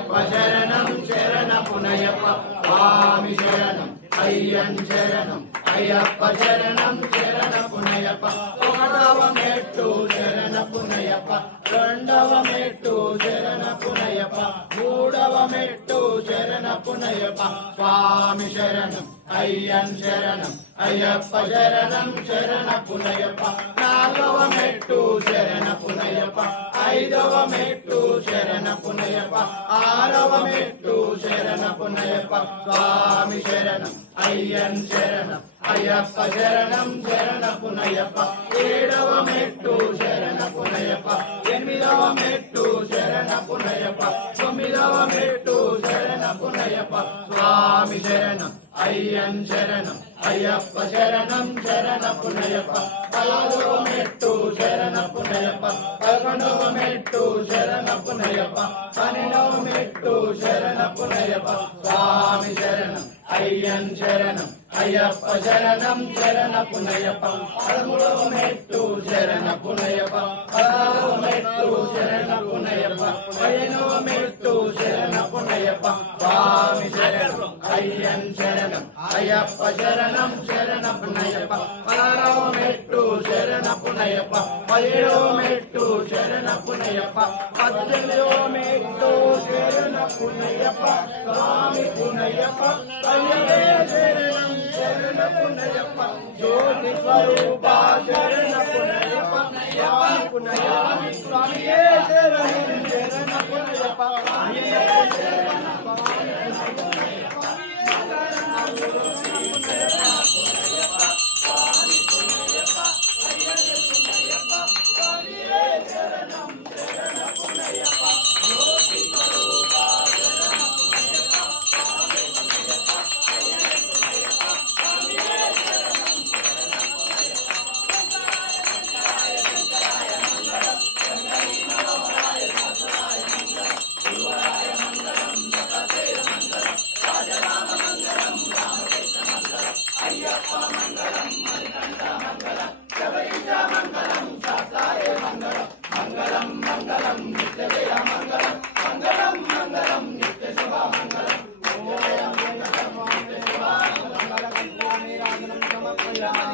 అయ్యప్ప శరణం శరణపునయప్ప స్వామి శరణం అయ్యన్ శరణం అయ్యప్ప శరణం శరణపునయప్ప ఒకటవ మెట్టు శరణపునయప్ప రెండవ మెట్టు శరణపునయప్ప మూడవ మెట్టు శరణపునయప్ప స్వామి శరణం అయ్యన్ శరణం అయ్యప్ప శరణం శరణపునయప్ప నాలుగవ మెట్టు శరణపునయప్ప ఐదవ మెట్టు శరణపునయప్ప ఆరవ మెట్టు శరణపునయప్ప స్వామి శరణం అయ్యన్ శరణం అయ్యప్ప శరణం శరణపునయప్ప ఏడవ మెట్టు శరణపునయప్ప ఎనిమిదవ మెట్టు శరణపునయప్ప తొమ్మిదవ మెట్టు శరణపునయప్ప స్వామి శరణం అయ్యన్ శరణం అయ్యప్ప శరణం శరణపునయప్ప పదవ మెట్టు శరణపునయప్ప పదకొండవ మెట్టు శరణపునయప్ప పన్నెండవ మెట్టు శరణపునయప్ప స్వామి శరణం అయ్యన్ శరణం అయ్యప్ప శరణం శరణపునయప్ప పదమూడవ మెట్టు శరణపునయప్ప పదహారవ మెట్టు శరణపునయప్ప పదిహేనవ మెట్టు శరణపునయప్ప స్వామి శరణం అయ్యన్ శరణం అయ్యప్ప శరణం శరణపునయప్ప పదహారవ మెట్టు శరణపునయప్ప పదిహేడవ మెట్టు శరణపునయప్ప పద్దెనిమిదవ మెట్టు శరణపునయప్ప స్వామి పునయప్ప అయ్యవే శరణం శరణపునయప్ప జ్యోతి స్వరూప శరణపునయప్ప స్వామి పునయప్ప స్వామియే శరణం శరణపునయప్ప స్వామియే శరణం Yeah.